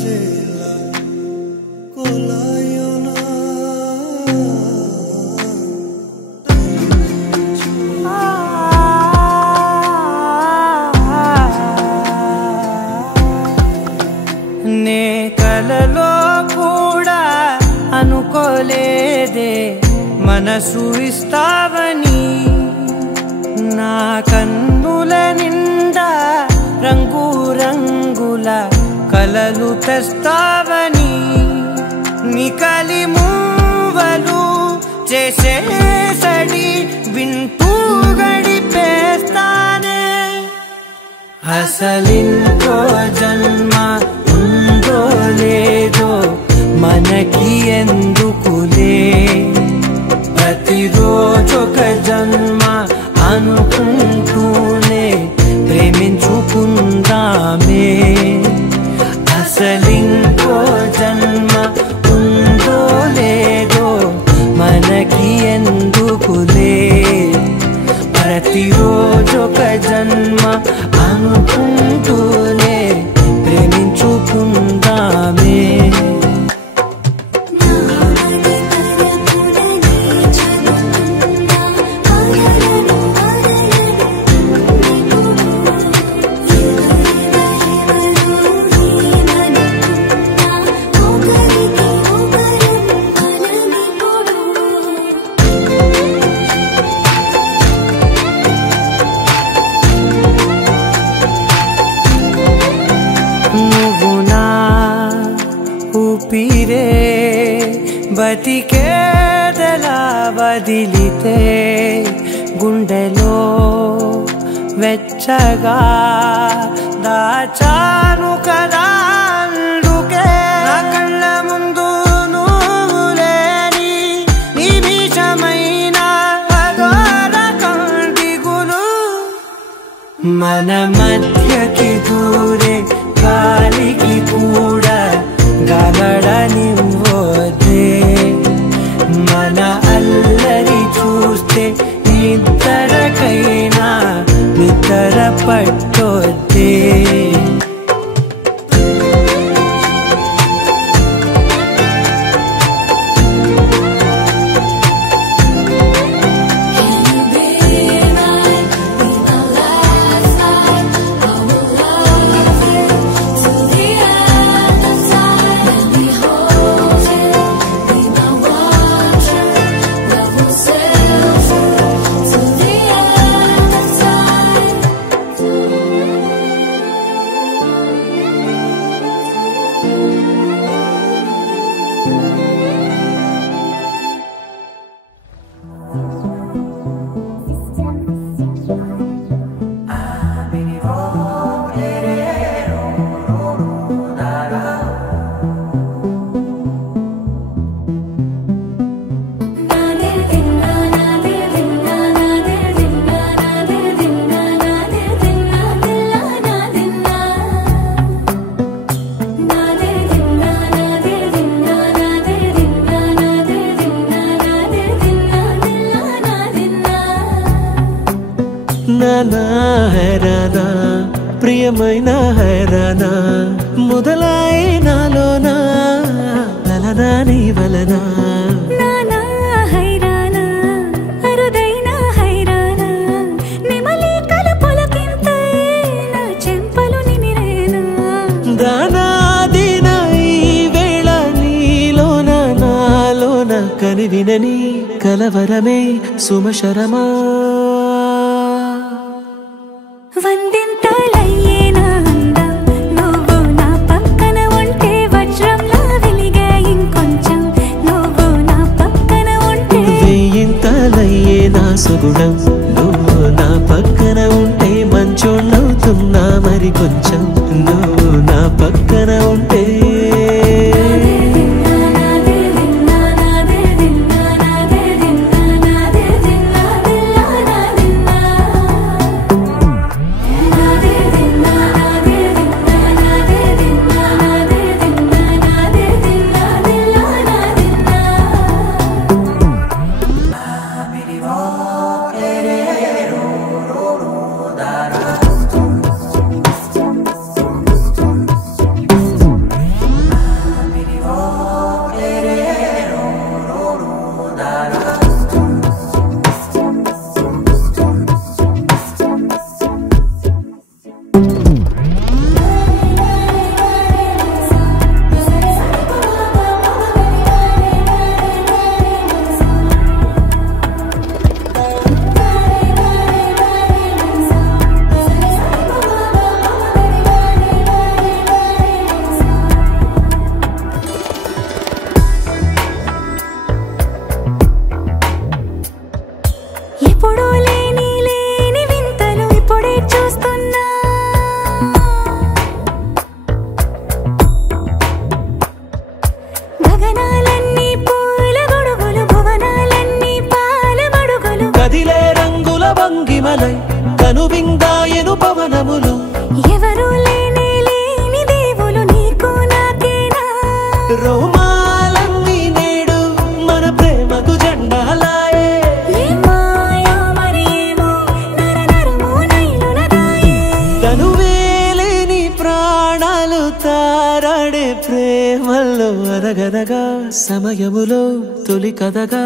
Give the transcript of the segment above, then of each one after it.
jela kolayona ne kalalo kuda anukolede manasu istavani na kannula ninda rangu rangula kalalu testavani nikali muvalu chese sadi vintu gadipestane asalinko janma undo ledo manaki endukule ప్రతిరోజు ఒక జన్మ అనుకుంటూనే ప్రేమించుకుందామే అసలింకో జన్మ ఉందో లేదో మనకి ఎందుకులే ప్రతిరోజు ఒక జన్మ అనుకుంటూనే ప్రేమించుకుందామే పీరే బతికేదలా వదిలితే గుండెలో వెచ్చగా దాచాను కదా అందుకే నా కళ్ళ ముందు నువ్వు లేని నిమిషమైన అఘోర కంటిగులు మన మధ్యకి దూరే గాలికి కూడా గలడనివ్వదే మన అల్లరి చూస్తే నిద్రకైనా నిద్ర పట్టొద్దే నానా హైరానా ప్రియమైన హైరానా మొదలై నాలోనా లలనా నీ వలనా నానా హైరానా అరుదైన హైరానా నిమలి కలుపులకింతై నా చెంపలు నిమిరేనా దానా దిన ఈ వేళ నీలోన నాలోన కనివినని కలవరమే సుమశరమా వందింతలయ్యేనా అందం నువ్వు నా పక్కన ఉంటే వజ్రంలా వెలిగే ఇంకొంచెం నువ్వు నా పక్కన ఉంటే వేయింతలయ్యే నా సుగుణం నువ్వు నా పక్కన ఉంటే మంచోణ్ణవుతున్నా మరి కొంచెం నువ్వు నా పక్కన ఉంటే కనువిందాయను పవనములు ఎవరు లేని దేవులు నీకు నాకేనా రోమాలన్నీ నేడు మన ప్రేమకు జెండాలాయే మాయా మరేమో నరనరమో నైలునదాయే కనువేలేని ప్రాణాలు తారాడే ప్రేమల్లో అదగదగా సమయములో తొలి కదగా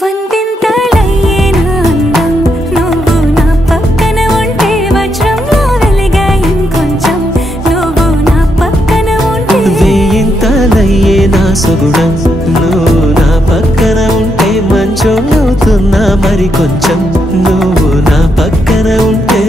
వందెంతలయ్యే నా అందం నువ్వు నా పక్కన ఉంటే వజ్రంలా వెలిగే ఇంకొంచెం నువ్వు నా పక్కన ఉంటే వేయింతలయ్యే నా సుగుణం నువ్వు నా పక్కన ఉంటే మంచోళ్ళవుతున్నా మరి కొంచెం నువ్వు నా పక్కన ఉంటే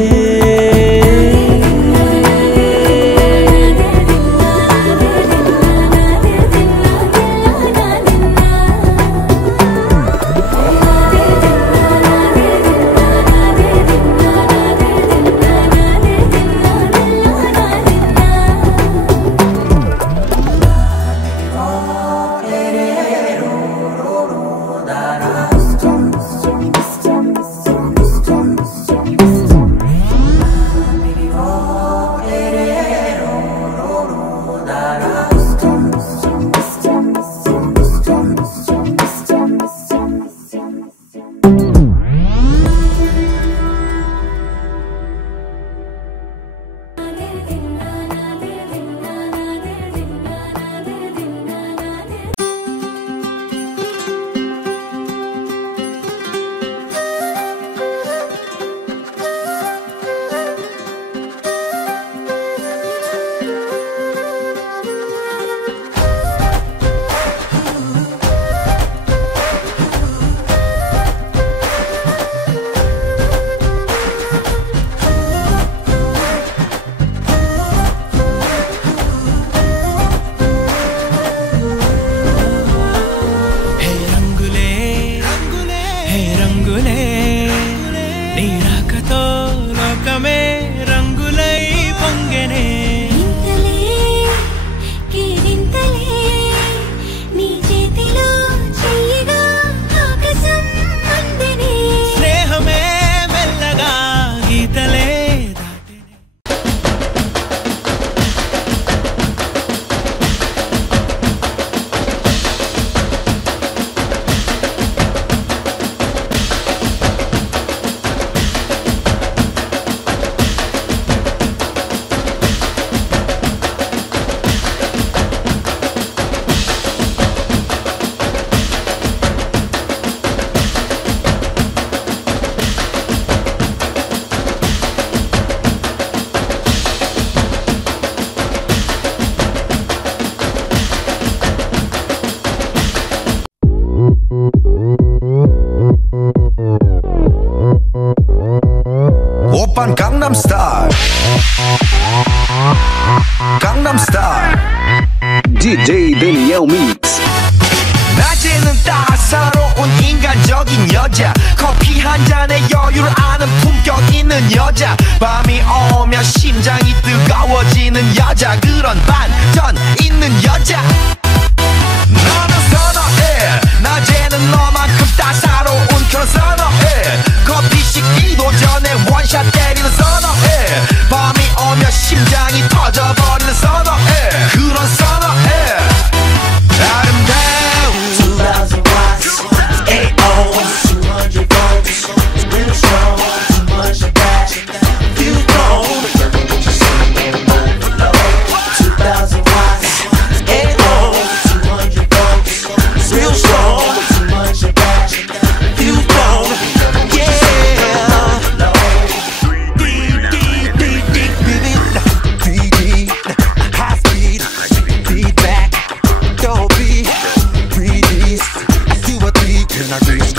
오빤 강남스타일 강남스타일 DJ Daniel Mix 낮에는 따사로운 인간적인 여자 커피 한 잔에 여유를 아는 품격 있는 여자 밤이 오면 심장이 뜨거워지는 여자 그런 반전 있는 여자 너는 선어해 낮에는 너만큼 따사로운 그런 선어해 커피 식기도 전에 원샷 때리는 선어해 밤이 오면 심장이 터져버리는 선어해 그런 선어해 아름다운 2000 watts, 8 ohms, 200 volts, real strong, too much of that. You don't ever get your singing overload. 2000 watts, 8 ohms, 200 volts, real strong, too much of that. You don't ever get your singing overload. DD, high speed, feedback, Dolby, 3Ds, I see what we can agree.